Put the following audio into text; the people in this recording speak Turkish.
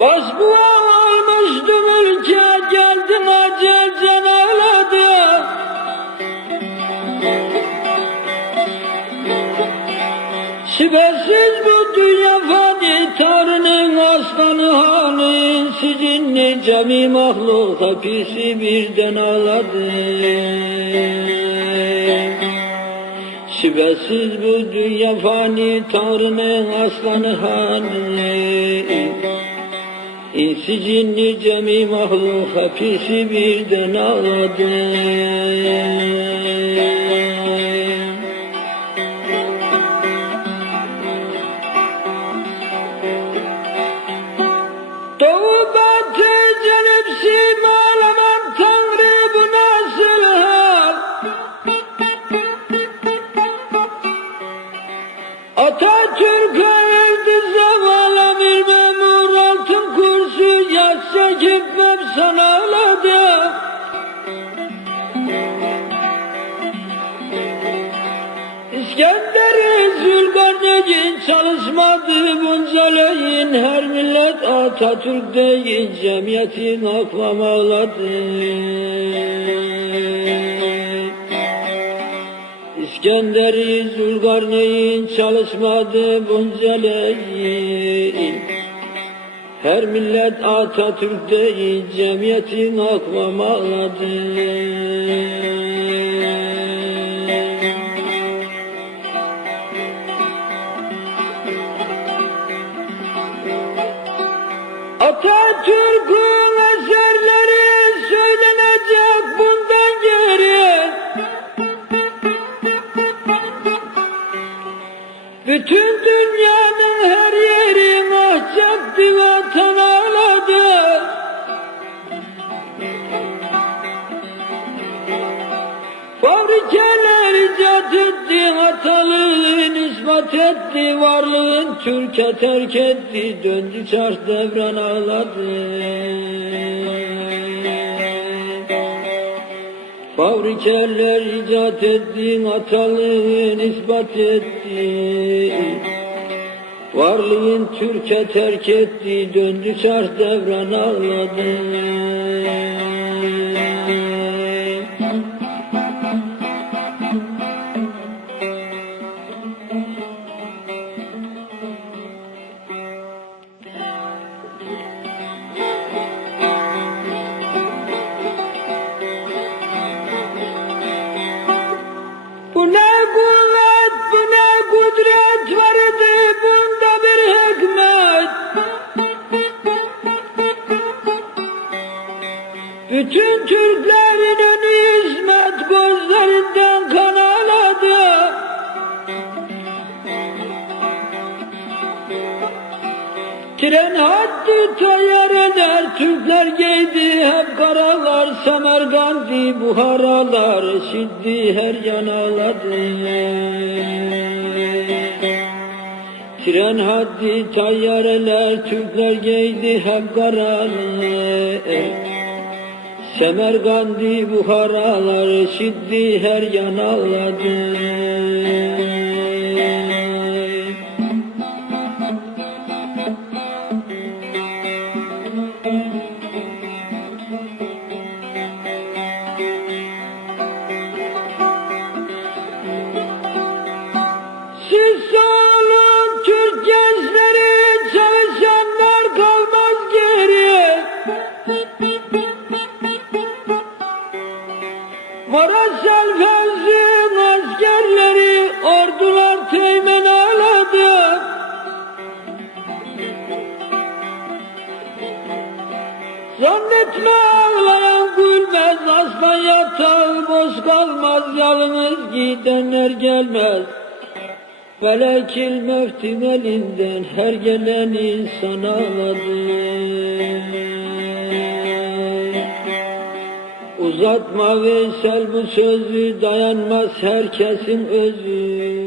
Basbuğa olmuştum ülke geldim acelden ağladı. Şüphesiz bu cemi mahluk hepsi birden ağladı. Şüphesiz bu dünya fani Tanrı'nın aslanı hanı İnsi cinni cemi mahluk hepsi birden ağladı İskender'i Zülkarneyn çalışmadı bunca leyin. Her millet Atatürk değil cemiyetin aklam ağladı İskender'i Zülkarneyn çalışmadı bunca leyin. Her millet Atatürk değil cemiyetin aklam ağladı Bütün dünyanın her yeri mahcaktı vatan ağladı Fabrikeler icat etti, hatalığın ispat etti, varlığın Türkiye terk etti, döndü çarş devran ağladı. Fabrikeler icat etti, hatalığın ispat etti, varlığın Türkiye terk etti, döndü çarş devran ağladı. Eder, Türkler giydi hep karalar, Semerkandi buharalar, şiddi her yan ağladı. Tren haddi tayyareler, Türkler giydi hep karalar, Semerkandi buharalar, şiddi her yan olun Türk gençleri, çalışanlar kalmaz geriye. Marasel Fevzi'nin askerleri, ordular teğmen ağladı. Zannetme ağlayan gülmez, aslan yatağı boş kalmaz, yalnız gidenler gelmez. Felekil mevtin elinden her gelen insan ağladı. Uzatma Veysel bu sözü dayanmaz herkesin özü.